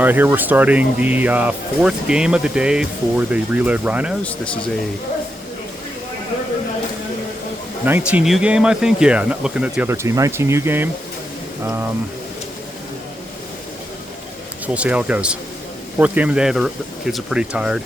All right, here we're starting the fourth game of the day for the Reload Rhinos. This is a 19U game, I think. Yeah, not looking at the other team, 19U game. So we'll see how it goes. Fourth game of the day. The kids are pretty tired.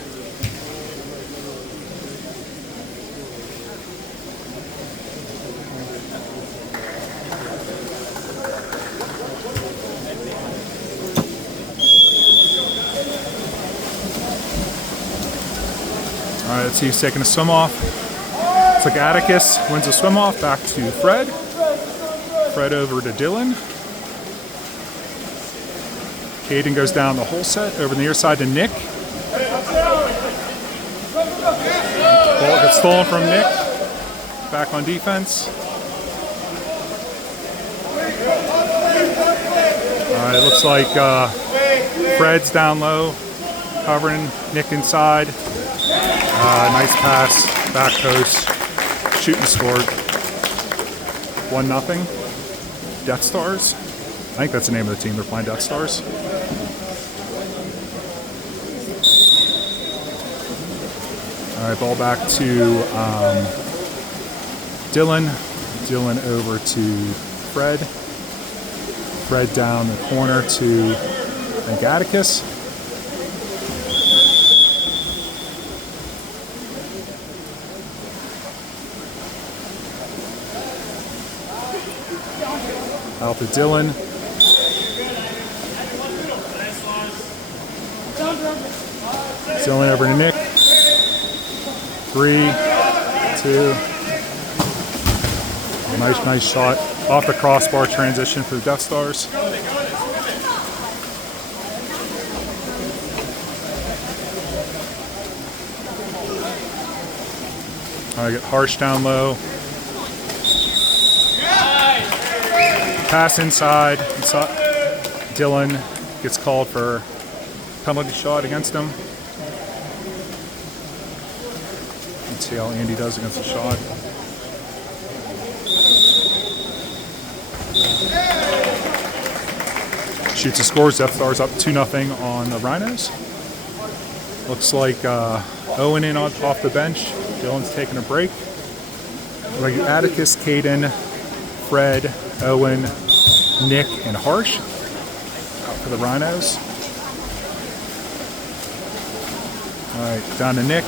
All right, let's see who's taking a swim off. It's like Atticus wins a swim off, back to Fred. Fred over to Dylan. Caden goes down the whole set, over the near side to Nick. Ball gets stolen from Nick. Back on defense. All right, it looks like Fred's down low, covering Nick inside. Nice pass, back post, shoot and scored. 1-0. Deathstars. I think that's the name of the team. They're playing Deathstars. All right, ball back to Dylan. Dylan over to Fred. Fred down the corner to Atticus. Out to Dylan. Dylan over to Nick. 3, 2. Nice shot. Off the crossbar transition for the Deathstars. I get Harsh down low. Pass inside. Dylan gets called for penalty shot against him. Let's see how Andy does against the shot. Shoots and scores. Deathstar's up 2-0 on the Rhinos. Looks like Owen in off the bench. Dylan's taking a break. Like Atticus, Caden, Fred, Owen, Nick, and Harsh out for the Rhinos. All right, down to Nick.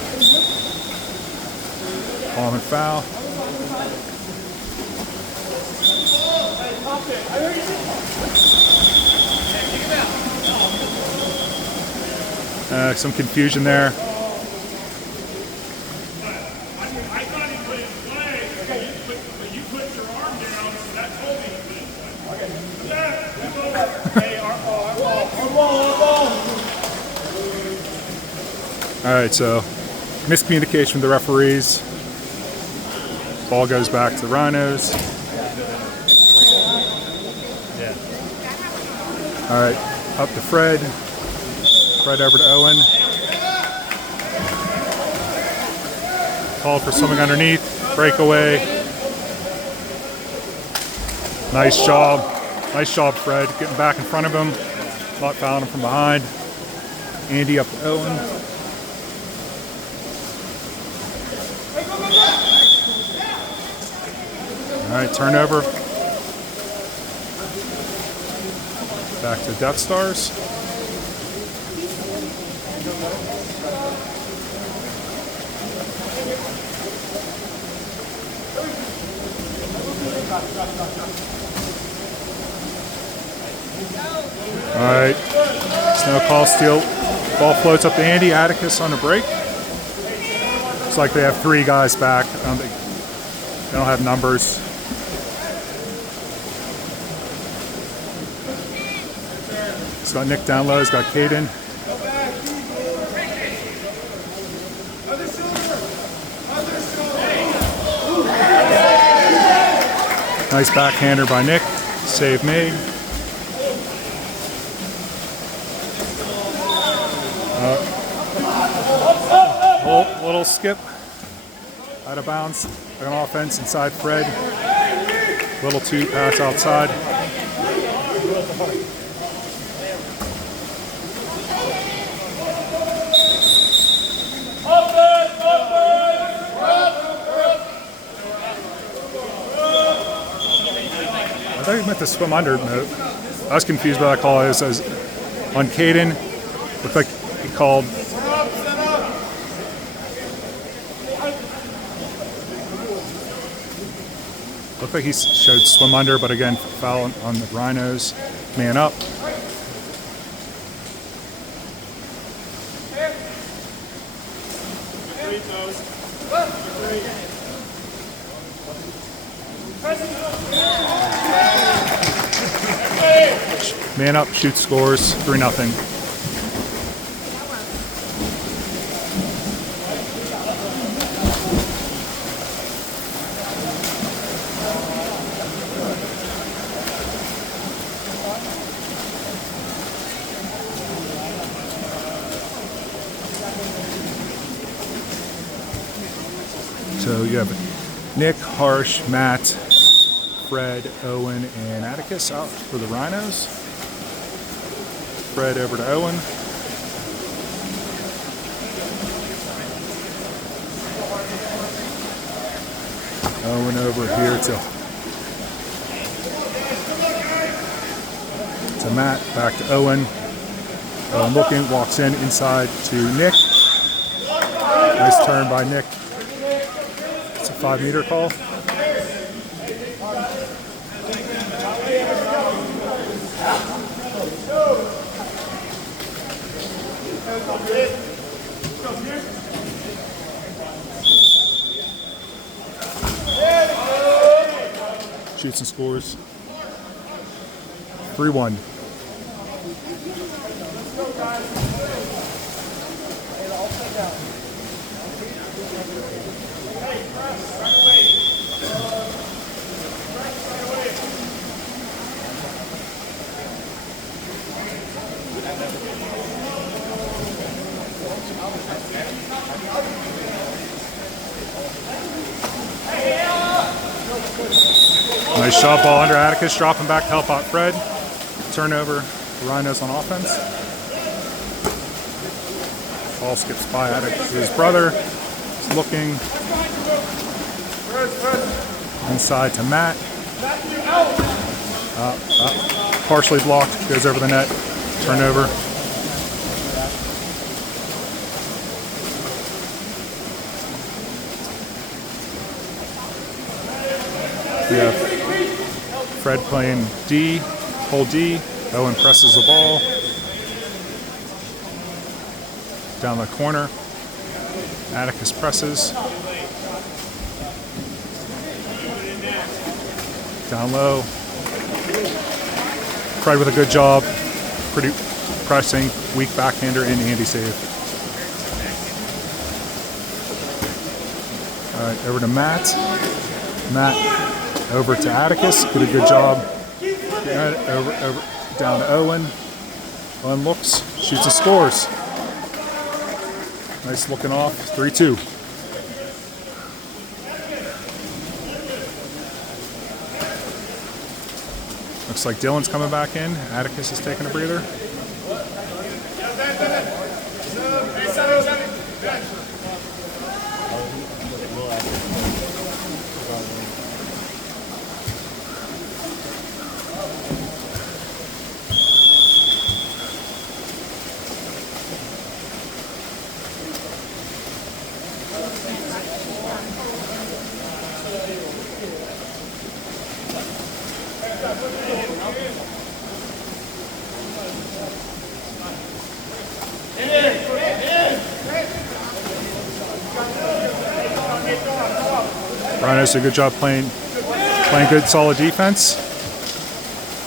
Common foul. Some confusion there. All right, so miscommunication from the referees. Ball goes back to the Rhinos. All right, up to Fred. Fred over to Owen. Call for swimming underneath. Breakaway. Nice job. Nice job, Fred. Getting back in front of him. Not fouling him from behind. Andy up to Owen. All right, turnover. Back to Deathstars. All right, snow call steal. Ball floats up to Andy. Atticus on a break. Looks like they have 3 guys back. They don't have numbers. He's got Nick down low. He's got Caden. Nice backhander by Nick. Save made. Little skip. Out of bounds. On offense inside Fred. Little 2 pass outside. went to swim under mode. I was confused by that call. It says on Caden, looked like he called. Looked like he showed swim under, but again, foul on the Rhinos. Man up. Man up, shoot, scores, 3-0. So you have Nick, Harsh, Matt, Fred, Owen, and Atticus out for the Rhinos. Fred over to Owen. Owen over here to Matt, back to Owen. Owen looking, walks in inside to Nick. Nice turn by Nick. It's a 5-meter call. Shoots and scores. 3-1. Nice shot, ball under Atticus, dropping back to help out Fred. Turnover, the Rhinos on offense. Ball skips by Atticus' brother. He's looking. Inside to Matt. Partially blocked, goes over the net. Turnover. Yeah, Fred playing D, hold D. Owen presses the ball down the corner. Atticus presses down low. Fred with a good job, pretty pressing, weak backhander and handy save. All right, over to Matt. Matt. Over to Atticus, did a good job. Over, down to Owen. Owen looks, shoots and scores. Nice looking off, 3-2. Looks like Dylan's coming back in. Atticus is taking a breather. Rhinos did a good job playing good, solid defense.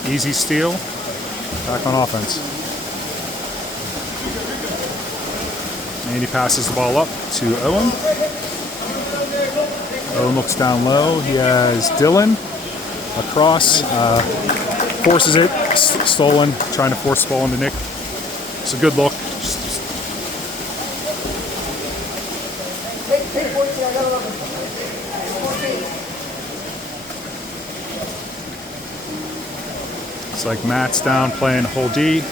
Easy steal. Back on offense. And he passes the ball up to Owen. Owen looks down low. He has Dylan across. Forces it. Stolen. Trying to force the ball into Nick. It's a good look. It's like Matt's down playing whole D.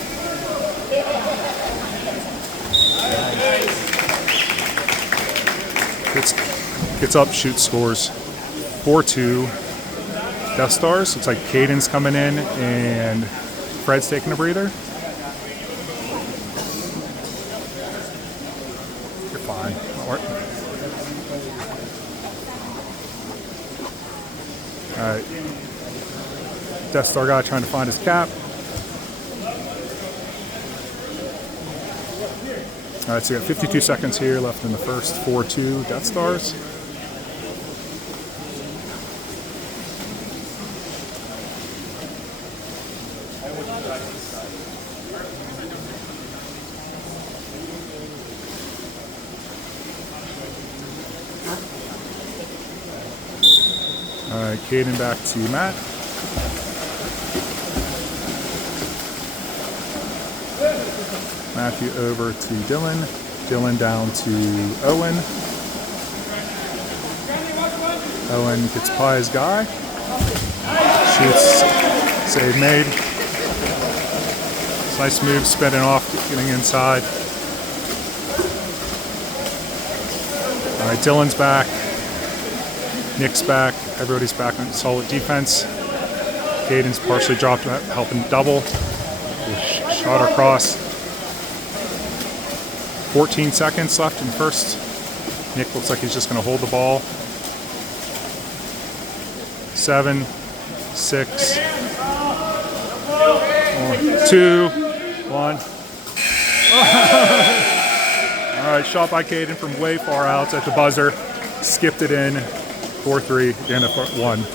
Gets up, shoots, scores. 4-2. Deathstars. Looks like Caden's coming in and Fred's taking a breather. You're fine. Alright. Deathstar guy trying to find his cap. Alright, so we got 52 seconds here left in the first 4-2 Deathstars. Alright, Caden back to Matt. Matthew over to Dylan. Dylan down to Owen. Owen gets by his guy. Shoots. Save made. Nice move, spinning off, getting inside. Alright, Dylan's back. Nick's back. Everybody's back on solid defense. Caden's partially dropped, helping double. Shot across. 14 seconds left in first. Nick looks like he's just going to hold the ball. 7, 6, 2, 1. All right, shot by Caden from way far out at the buzzer. Skipped it in. 4-3 at the end of part 1.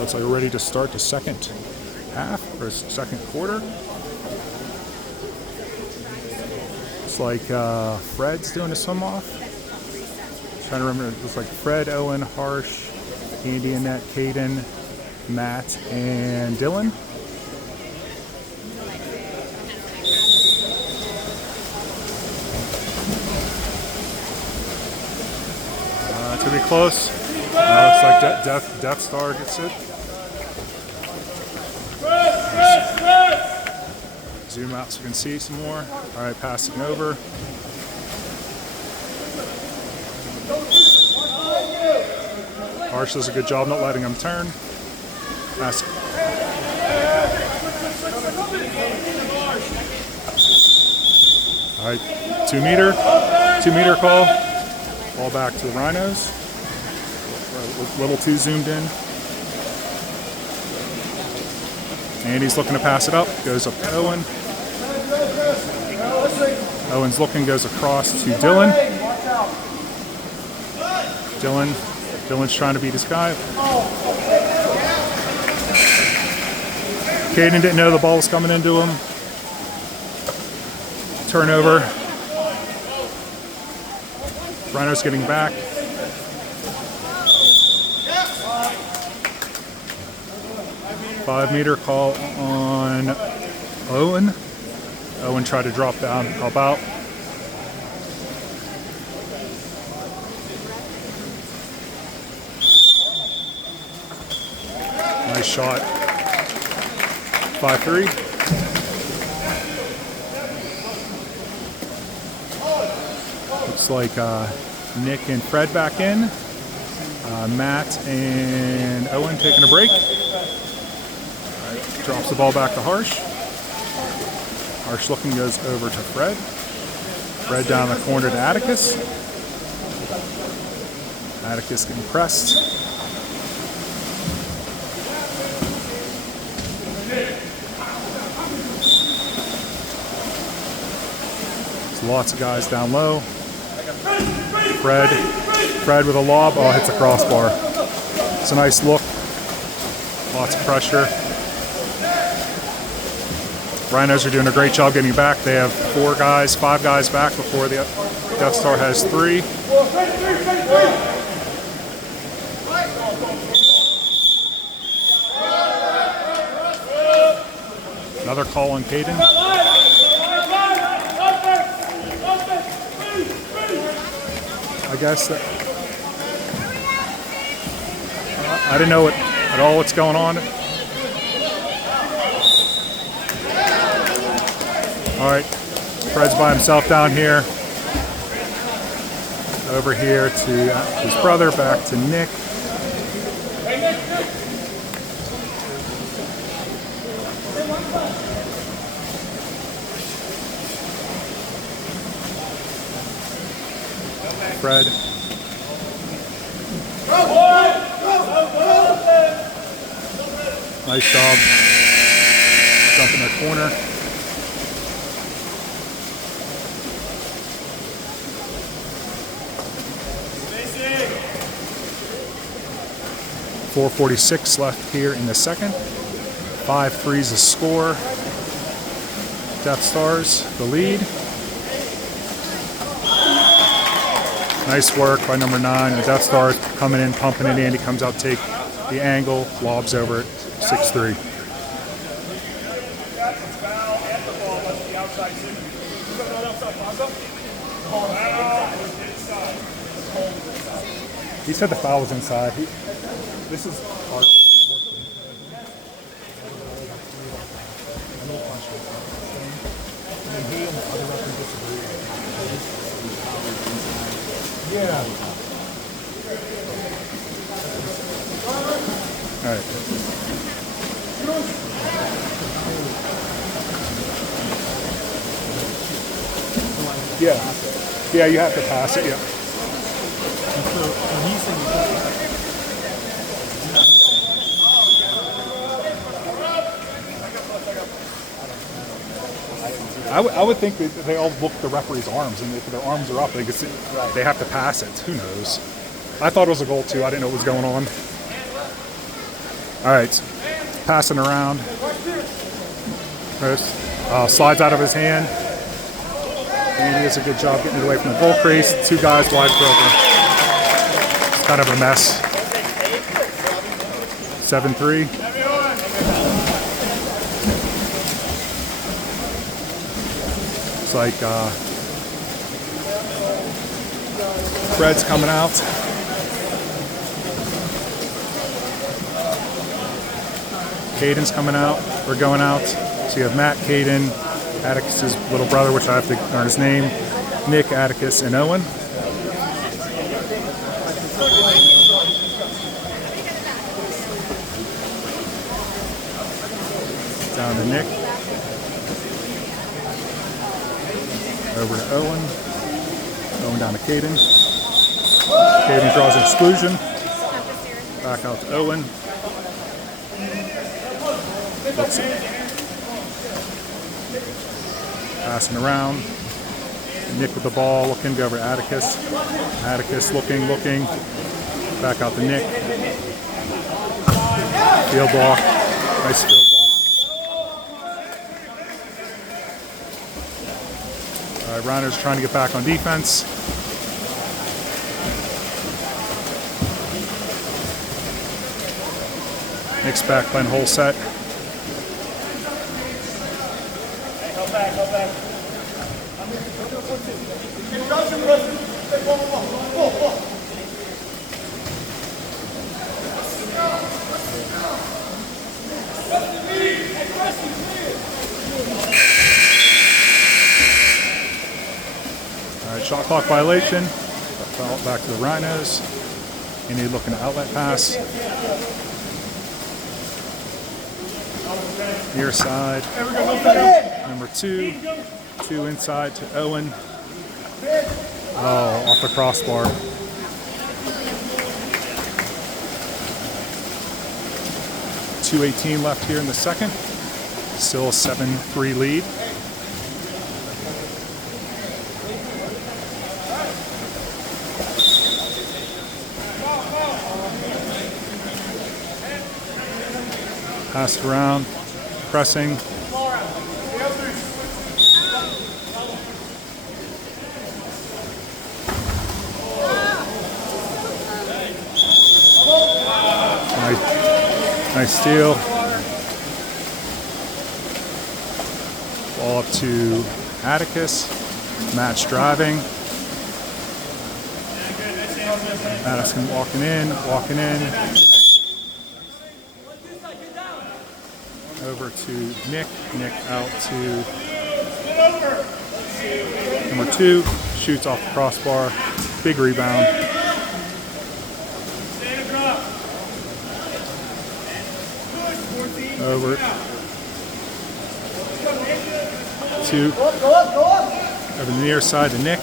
Looks like we're ready to start the second half, or second quarter. It's like Fred's doing a swim off. Trying to remember, it looks like Fred, Owen, Harsh, Andy, Annette, Caden, Matt, and Dylan. It's gonna be close. Looks like Deathstar gets it. Zoom out so you can see some more. All right, passing over. Harsh does a good job not letting him turn. Pass. All right, 2 meter call. Ball back to the Rhinos. A little too zoomed in. Andy's looking to pass it up. Goes up to Owen. Owen's looking, goes across to Dylan. Dylan's trying to beat his guy. Caden didn't know the ball was coming into him. Turnover. Rhinos getting back. Five-meter call on Owen. Owen tried to drop down, help out. Nice shot. 5-3. Looks like Nick and Fred back in. Matt and Owen taking a break. Right, drops the ball back to Harsh. Harsh looking, goes over to Fred. Fred down the corner to Atticus. Atticus getting pressed. There's lots of guys down low. Fred with a lob. Oh, hits the crossbar. It's a nice look. Lots of pressure. Rhinos are doing a great job getting back. They have 5 guys back before the Deathstar has 3. Another call on Caden. I guess that, I didn't know at all what's going on. All right, Fred's by himself down here. Over here to his brother, back to Nick. Fred. Nice job. Jump in the corner. .446 left here in the second. 5-3 is the score. Deathstars the lead. Nice work by number 9. The Deathstar coming in, pumping it in. He comes out, take the angle, lobs over it. 6-3. He said the foul was inside. This is hard. Yeah. All right. Yeah, you have to pass it, yeah. I would think that they all look at the referee's arms, and if their arms are up, they have to pass it. Who knows? I thought it was a goal too. I didn't know what was going on. All right, passing around. Chris slides out of his hand. And he does a good job getting it away from the goal crease. 2 guys wide open. It's kind of a mess. 7-3. It's like Fred's coming out. Caden's coming out. We're going out. So you have Matt, Caden, Atticus' little brother, which I have to learn his name, Nick, Atticus, and Owen. Down to Nick. Over to Owen. Owen down to Caden. Caden draws exclusion. Back out to Owen. Let's see. Passing around. Nick with the ball, looking, go over to Atticus. Atticus looking. Back out to Nick. Field block. Nice field block. All right, Rhinos trying to get back on defense. Nick's back playing whole set. Help back. All right, shot clock violation. Foul back to the Rhinos. Any looking to outlet pass. Near side. Number 2. 2 inside to Owen. Oh, off the crossbar. .218 left here in the second. Still a 7-3 lead. Passed around, pressing. Nice steal. Ball up to Atticus. Matt's driving. Addison walking in. Over to Nick. Nick out to number 2. Shoots off the crossbar. Big rebound. Over to over the near side to Nick.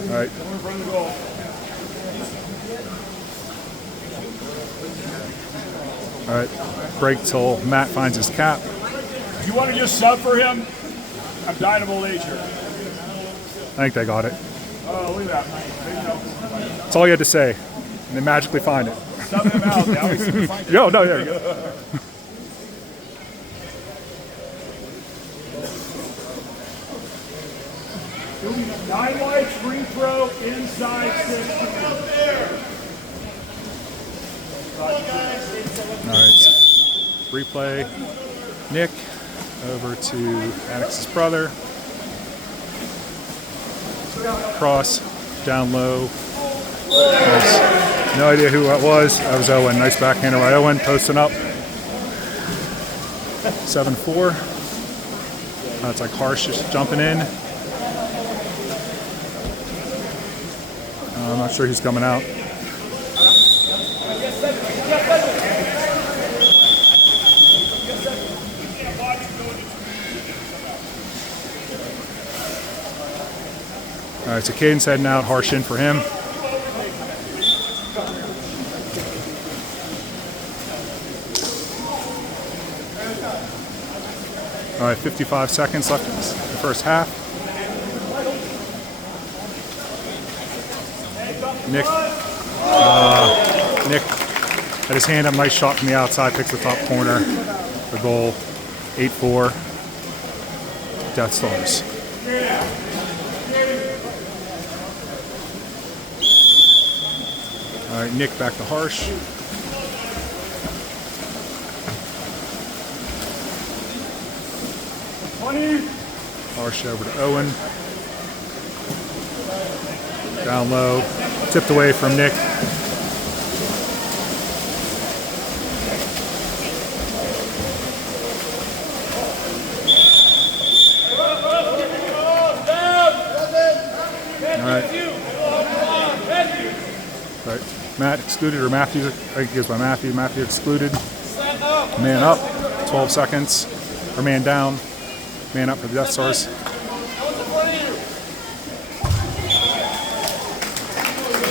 All right. All right. Break till Matt finds his cap. You want to just sub for him? I'm dying of old age here. I think they got it. Oh, look at that. That's all you had to say. And they magically find it. Sub him out. Now he's going to find it. Yo, no, there you go. Nine wide, free throw, inside 6. All right. Replay. Nick over to Atticus' brother. Cross, down low. Nice. No idea who that was. That was Owen. Nice backhander by Owen, posting up. 7-4. It's like Harsh just jumping in. I'm not sure he's coming out. All right, so Caden's heading out. Harsh in for him. All right, 55 seconds left in the first half. Nick had his hand up, nice shot from the outside, picks the top corner. The goal, 8-4, Deathstars. All right, Nick back to Harsh. Harsh over to Owen. Down low, tipped away from Nick. Right. Matt excluded, or Matthew, I think it goes by Matthew. Matthew excluded. Man up, 12 seconds. Or man down. Man up for the Death Stars.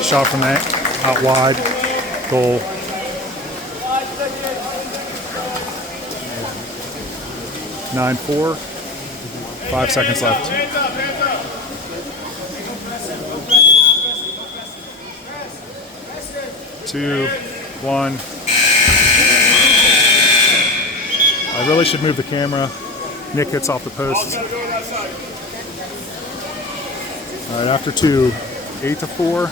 Shot from that, out wide. Goal. Nine, 4. 5 seconds left. Two, 1. I really should move the camera. Nick hits off the post. All right, after 2, 8-4.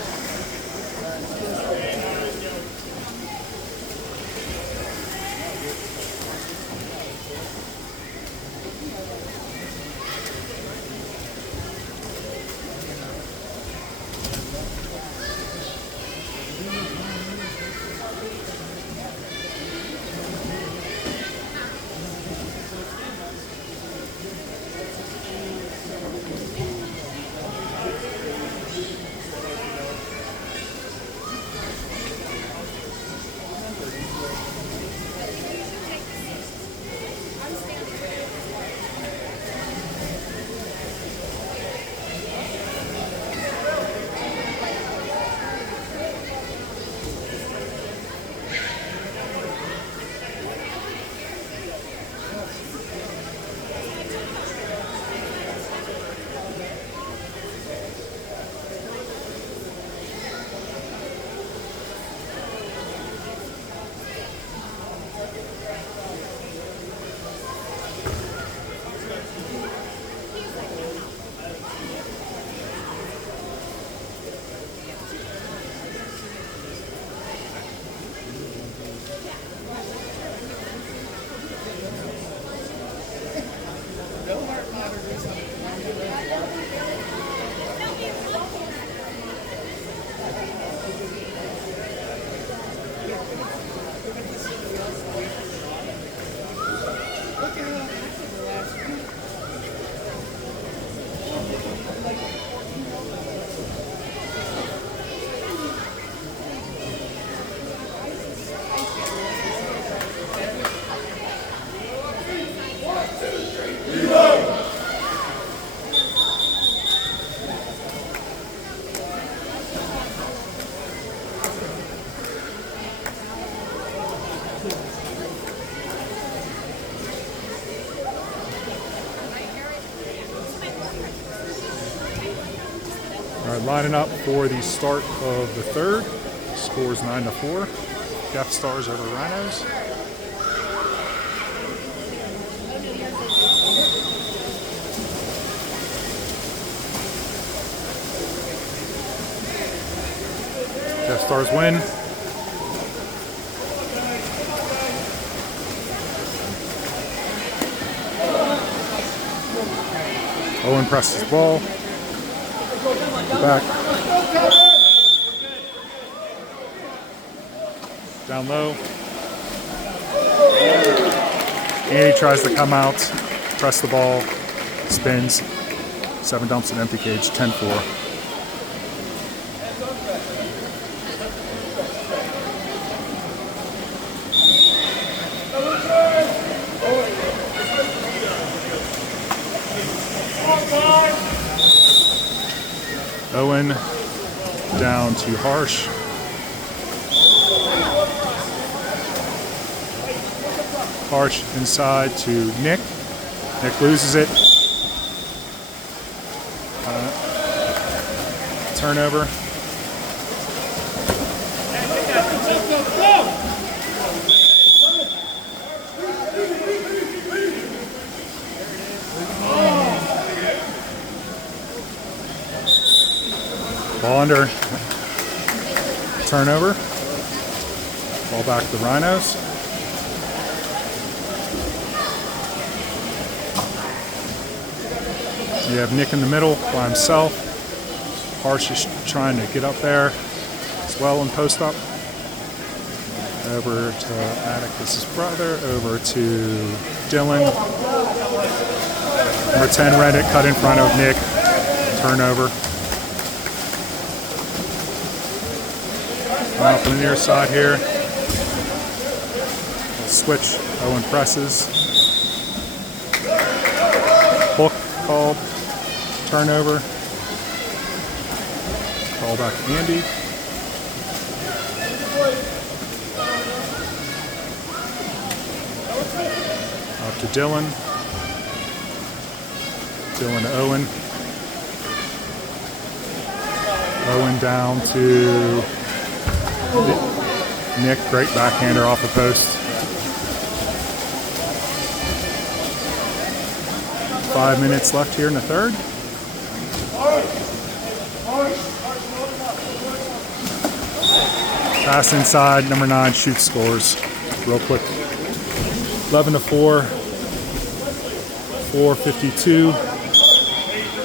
Lining up for the start of the third. Scores 9-4. Deathstars over Rhinos. Deathstars win. Owen presses the ball. Back. Down low. Andy tries to come out, press the ball, spins. 7 dumps an empty cage, 10-4. Owen down to Harsh. Harsh inside to Nick. Nick loses it. Turnover. Ball under. Turnover. Ball back to the Rhinos. You have Nick in the middle by himself. Harsh is trying to get up there as well and post up. Over to Atticus' brother. Over to Dylan. Number 10 Reddit cut in front of Nick. Turnover. Off on the near side here. Switch. Owen presses. Hook called. Turnover. Call back to Andy. Up to Dylan. Dylan to Owen. Owen down to Nick. Great backhander off the post. 5 minutes left here in the third. Pass inside, number 9 shoots, scores real quick. 11-4, 4:52.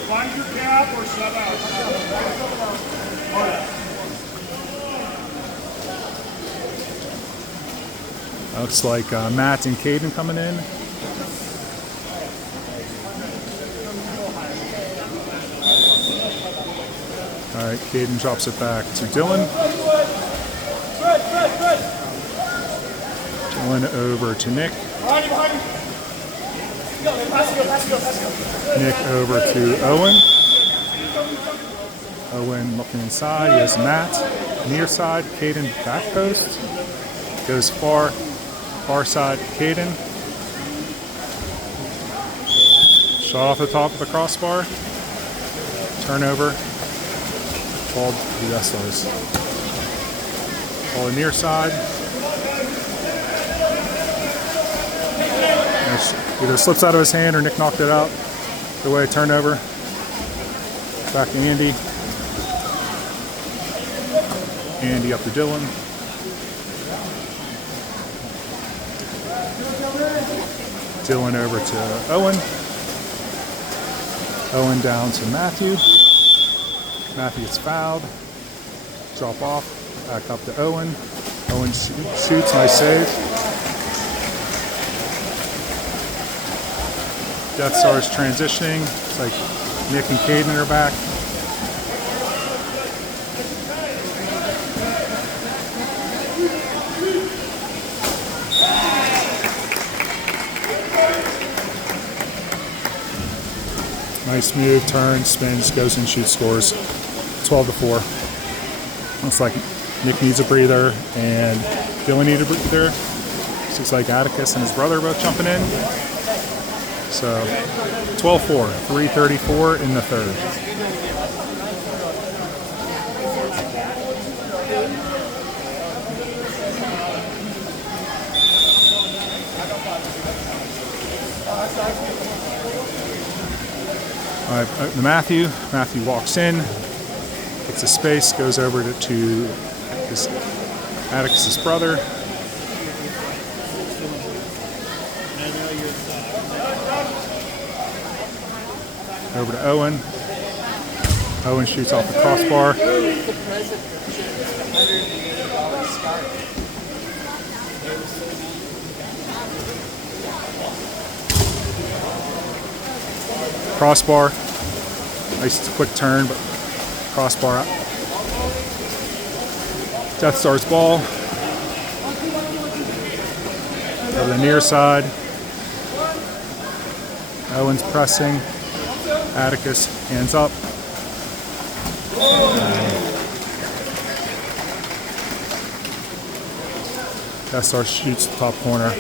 Find your cap or sub out. Looks like Matt and Caden coming in. All right, Caden drops it back to Dylan. Dylan over to Nick. Nick over to Owen. Owen looking inside. He has Matt near side. Caden back post. Goes far side. Caden. Shot off the top of the crossbar. Turnover. Ball to the Deathstars. Ball the near side. Either slips out of his hand or Nick knocked it out. The way turnover. Back to Andy. Andy up to Dylan. Dylan over to Owen. Owen down to Matthew. Matthew gets fouled. Drop off. Back up to Owen. Owen shoots. Nice save. Deathstar is transitioning. It's like Nick and Caden are back. Nice move, turns, spins, goes and shoots, scores. 12-4. Looks like Nick needs a breather and Dylan needs a breather. Looks like Atticus and his brother are both jumping in. So 12-4, 3:34 in the third. All right, to Matthew. Matthew walks in, gets a space, goes over to Atticus' brother. Over to Owen. Owen shoots off the crossbar. Crossbar. Nice quick turn, but crossbar out. Deathstar's ball. Over the near side. Owen's pressing. Atticus, hands up. Deathstar shoots the top corner.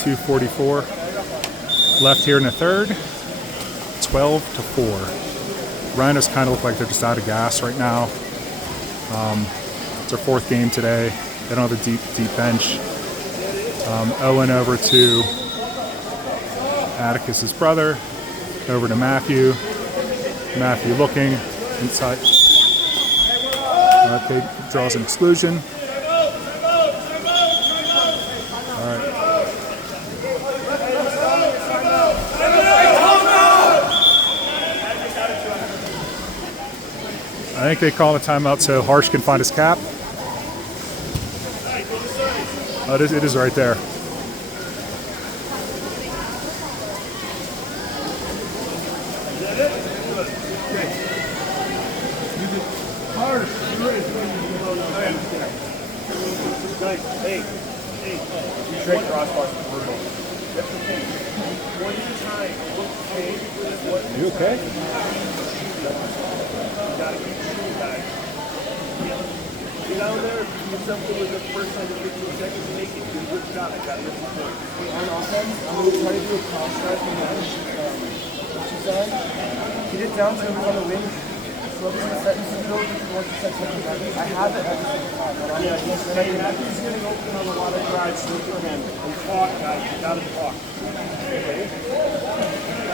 .244 left here in the third. 12-4. Rhinos kind of look like they're just out of gas right now. It's their fourth game today. They don't have a deep bench. Owen over to Atticus' brother. Over to Matthew. Matthew looking inside. Okay, draws an exclusion. All right. I think they call a timeout so Harsh can find his cap. Oh, it is right there. Straight crossbar. You okay? Get down there, do something with the first 10 to 15 seconds, make it. Do a good shot. I got it. On offense, I'm going to try to do a cross guard from that. What you said? Get it down to him on the wing. Slow down the sentence and go once you set something back. I have it every single time. Matthew's getting open on a lot of drives. Look for him. And talk, guys. You got to talk. Okay?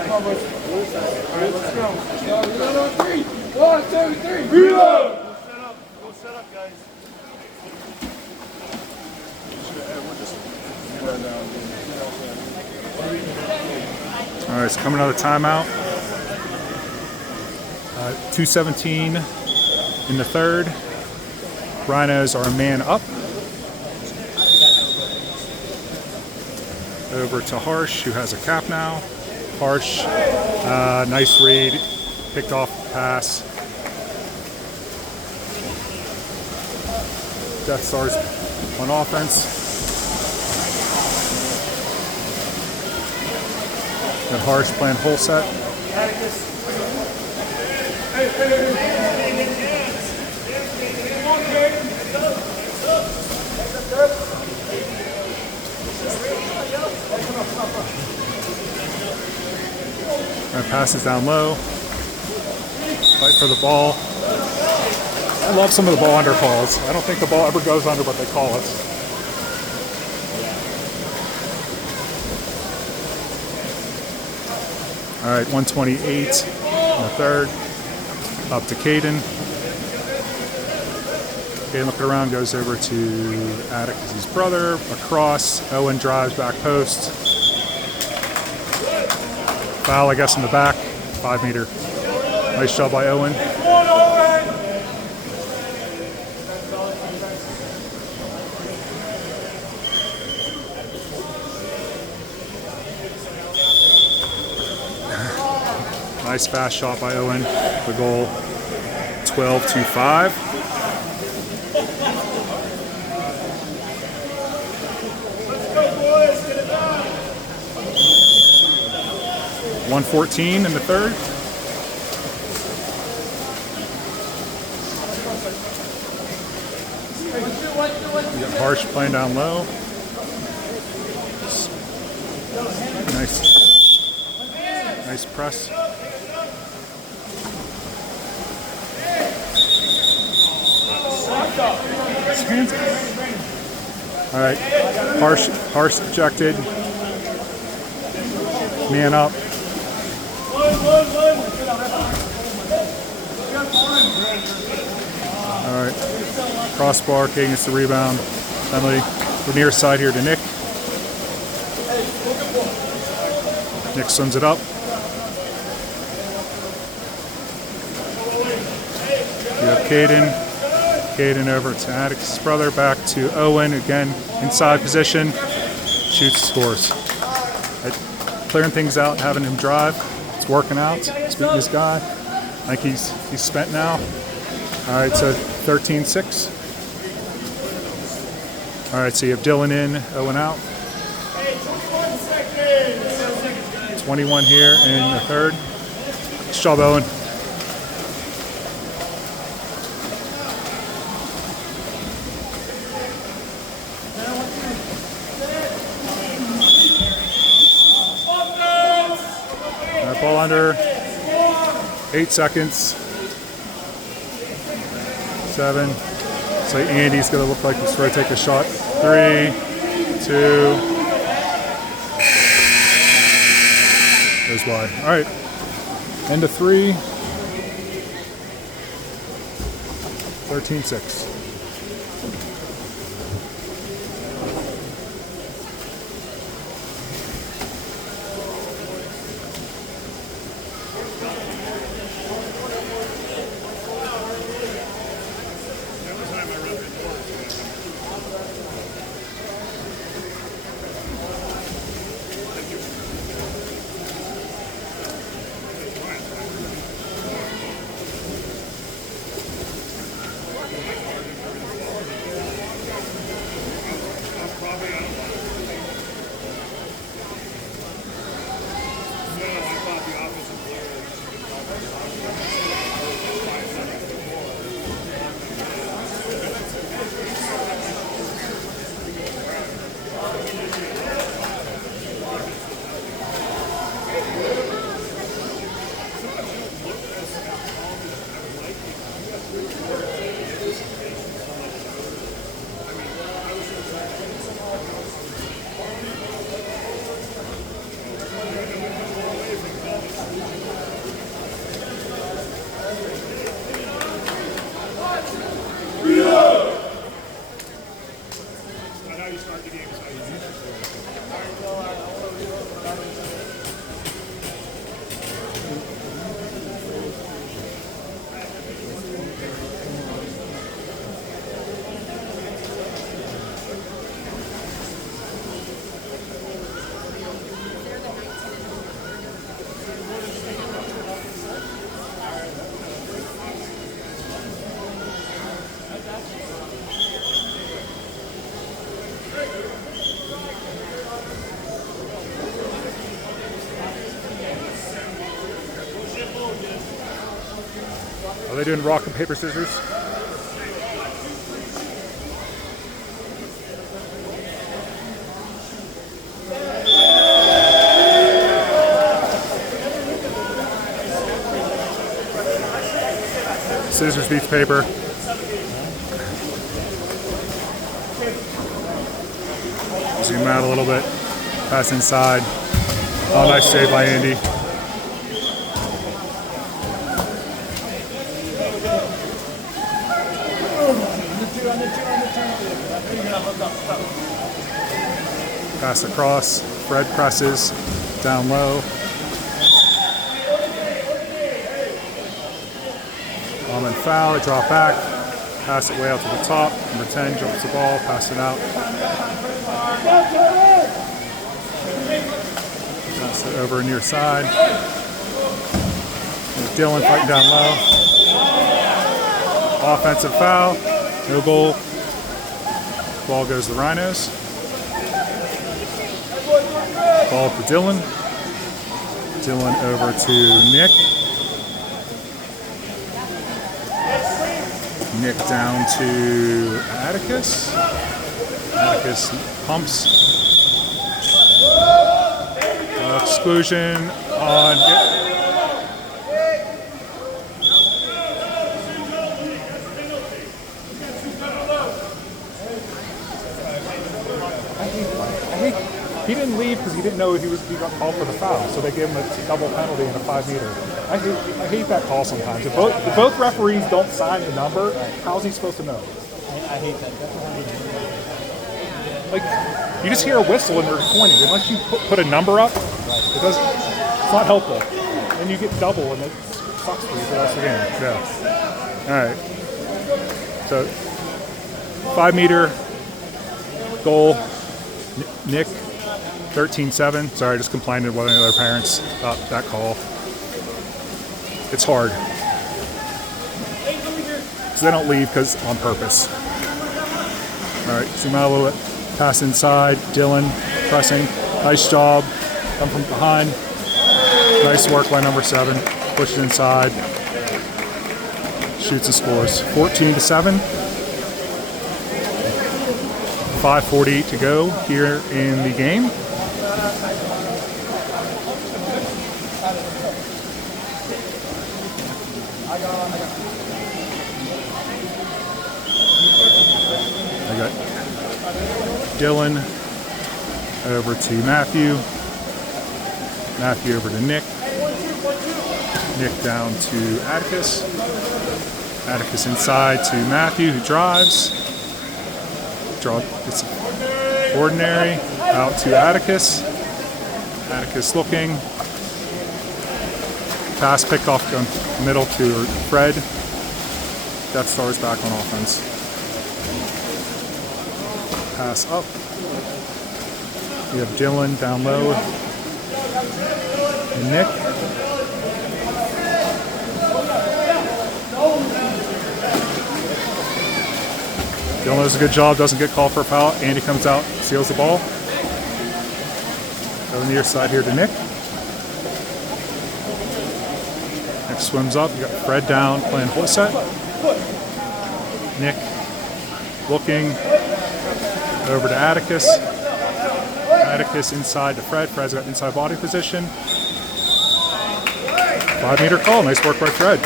Come on, boys. All right, let's go. No, 3. 1, 2, 3. Reload! Go set up, guys. All right, so coming out of timeout. 2:17 in the third. Rhinos are a man up. Over to Harsh, who has a cap now. Harsh, nice read, picked off the pass. Deathstar's on offense. And Harsh playing full set. And passes down low. Fight for the ball. I love some of the ball under calls. I don't think the ball ever goes under, but they call it. All right, 128 in the third. Up to Caden. Caden looking around, goes over to Atticus' brother. Across. Owen drives back post. Foul, I guess, in the back. 5 meter. Nice job by Owen. Nice fast shot by Owen. The goal, 12-5. .114 in the third. We got Harsh playing down low. Nice press. All right, harsh ejected. Man up. All right, crossbar, Kagan gets the rebound. Finally, we're near side here to Nick. Nick sends it up. You have Caden. Caden over to Atticus' brother, back to Owen, again, inside position, shoots, scores. Clearing things out, having him drive, it's working out, he's beating this guy. I think he's spent now. All right, so 13-6. All right, so you have Dylan in, Owen out. 21 here in the third. Nice job, Owen. Ball under 8 seconds. 7. So Andy's going to look like he's ready to take a shot. 3, 2. Goes wide. All right. End of 3. 13-6. Are they doing rock and paper scissors? Scissors beats paper. Zoom out a little bit. Pass inside. Oh, nice save by Andy. Pass across. Fred presses. Down low. And foul, it drop back, pass it way out to the top. Number 10 jumps the ball, pass it out. Pass it over near side. And Dylan fighting down low. Offensive foul, no goal. Ball goes to the Rhinos. Ball to Dylan. Dylan over to Nick. Nick down to Atticus. Atticus pumps. Exclusion on. He didn't leave because he didn't know he got called for the foul, so they gave him a double penalty and a 5 meter. I hate that call sometimes. If both referees don't sign the number, how's he supposed to know? I hate that. Like, you just hear a whistle and they're pointing. Unless you put a number up, it doesn't. It's not helpful. Then you get double and it sucks for you for the rest of the game. Yeah. All right. So 5 meter goal. Nick, 13-7. Sorry, I just complained to one of the other parents about that call. It's hard. So they don't leave because on purpose. All right, zoom out a little bit. Pass inside. Dylan pressing. Nice job. Come from behind. Nice work by number 7. Pushes inside. Shoots and scores. 14-7. 5:48 to go here in the game. I got Dylan over to Matthew. Matthew over to Nick. Nick down to Atticus. Atticus inside to Matthew, who drives. It's ordinary. Out to Atticus. Atticus looking. Pass picked off the middle to Fred. Deathstar's back on offense. Pass up. We have Dylan down low. And Nick. Dylan does a good job, doesn't get called for a foul. Andy comes out, seals the ball. Go on the near side here to Nick. Nick swims up. You got Fred down, playing full set. Nick looking over to Atticus. Atticus inside to Fred. Fred's got inside body position. 5 meter call. Nice work by Fred.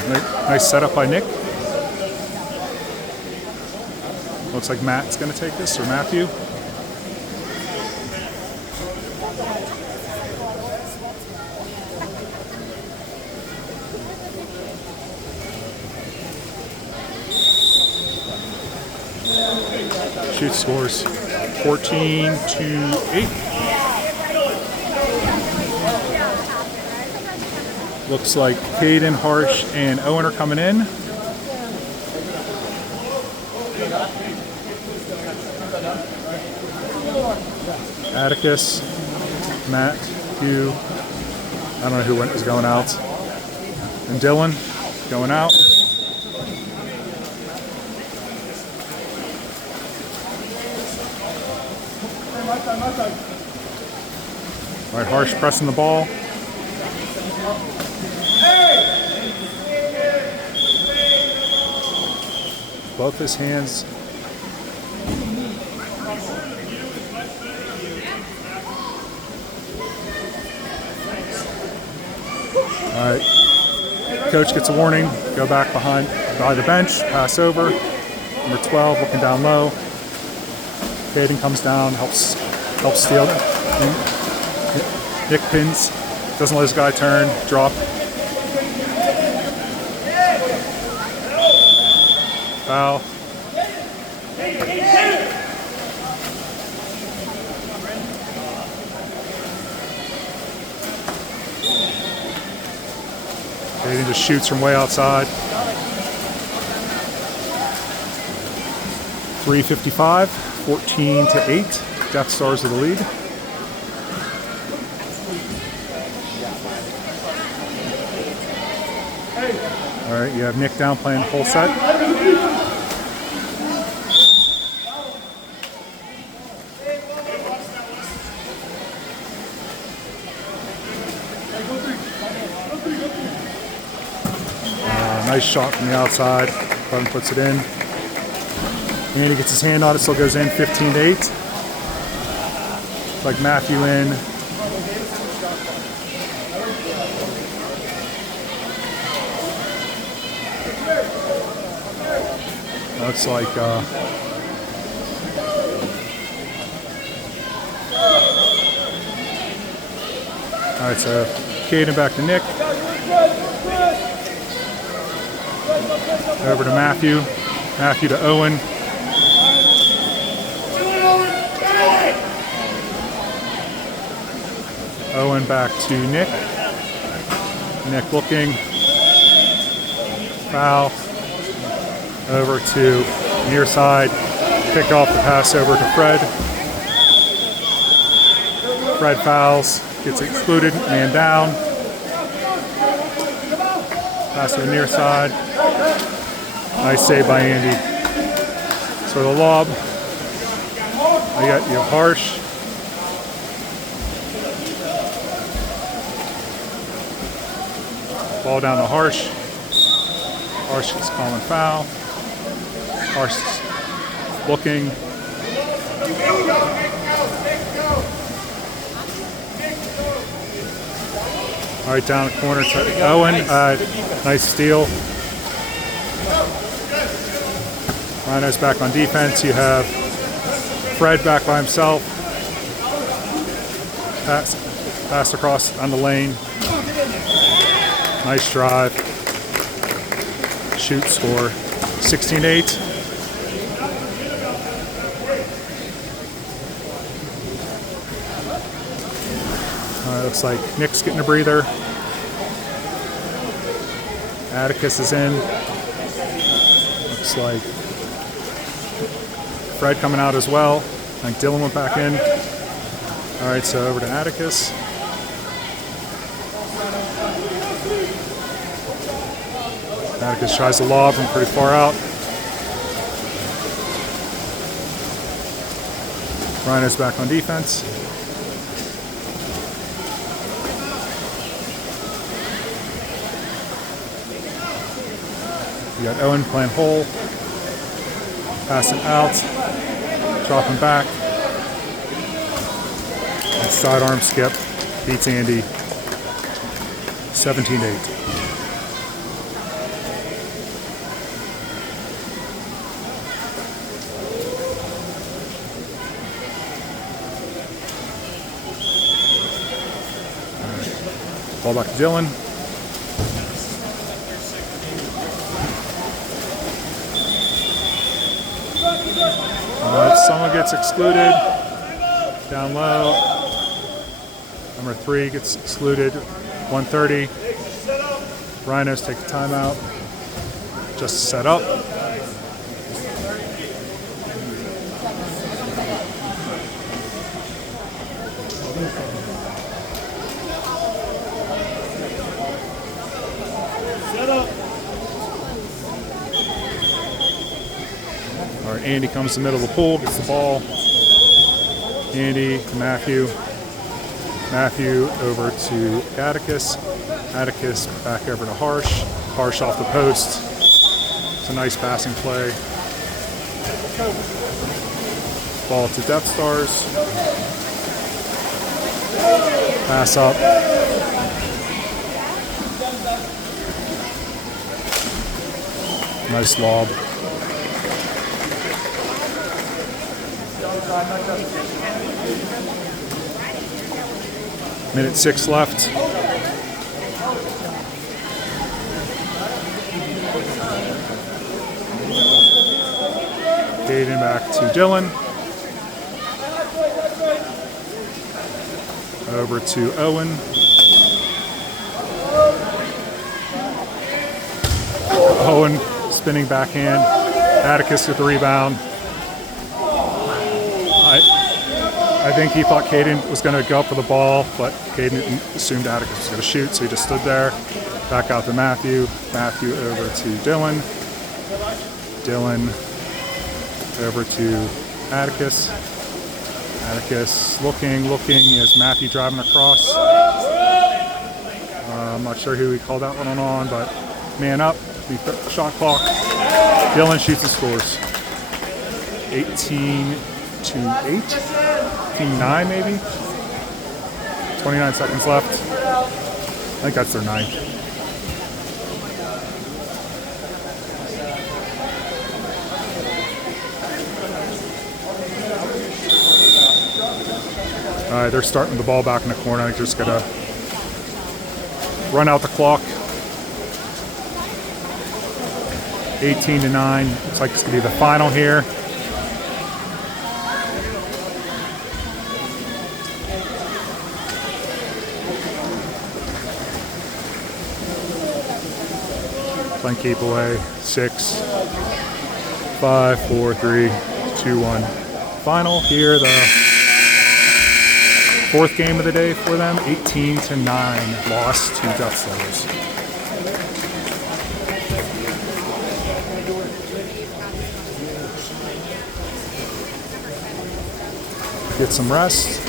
Nice setup by Nick. Looks like Matt's going to take this, or Matthew. Shoot scores 14-8. Looks like Caden, Harsh, and Owen are coming in. Atticus, Matt, Hugh, I don't know who is going out, and Dylan going out. All right, Harsh pressing the ball. Both his hands. All right, coach gets a warning. Go back by the bench. Pass over. Number 12 looking down low. Caden comes down, helps steal it. Nick pins. Doesn't let his guy turn. Drop. Foul. Caden just shoots from way outside. 3:55, 14-8. Deathstars with the lead. All right, you have Nick down playing full set. Nice shot from the outside. Clem puts it in. Andy gets his hand on it, still goes in 15-8. Like Matthew in. Looks like right, so Caden back to Nick. Over to Matthew. Matthew to Owen. Owen back to Nick. Nick looking. Foul. Over to near side. Pick off the pass over to Fred. Fred fouls. Gets excluded. Man down. Pass to the near side. Nice save by Andy. So the lob. You have Harsh. Ball down to Harsh. Harsh gets common foul. Harsh looking. All right, down the corner to Owen. Nice steal. Rhinos back on defense. You have Fred back by himself. Pass across on the lane. Nice drive. Shoot, score. 16-8. Looks like Nick's getting a breather. Atticus is in. Looks like Fred coming out as well. I think Dylan went back in. All right, so over to Atticus. Atticus tries to lob from pretty far out. Rhinos back on defense. You got Owen playing hole. Passing out. Dropping back. And sidearm skip. Beats Andy. 17-8. Ball back to Dylan. Someone gets excluded. Down low. Number 3 gets excluded. 1:30. Rhinos take a timeout. Just set up. All right, Andy comes to the middle of the pool, gets the ball. Andy to Matthew. Matthew over to Atticus. Atticus back over to Harsh. Harsh off the post. It's a nice passing play. Ball to Deathstars. Pass up. Nice lob. Minute 6 left. Caden back to Dylan. Over to Owen. Owen spinning backhand. Atticus with the rebound. I think he thought Caden was going to go up for the ball, but Caden assumed Atticus was going to shoot, so he just stood there. Back out to Matthew. Matthew over to Dylan. Dylan over to Atticus. Atticus looking. As Matthew driving across. I'm not sure who he called that one on, but man up. Shot clock. Dylan shoots and scores. 18-8. 9 maybe? 29 seconds left. I think that's their 9th. All right, they're starting the ball back in the corner. I just gotta run out the clock. 18-9. Looks like it's gonna be the final here. Playing keep away. 6, 5, 4, 3, 2, 1. Final here, the fourth game of the day for them. 18-9 loss to Deathstars. Get some rest.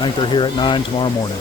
I think they're here at 9 tomorrow morning.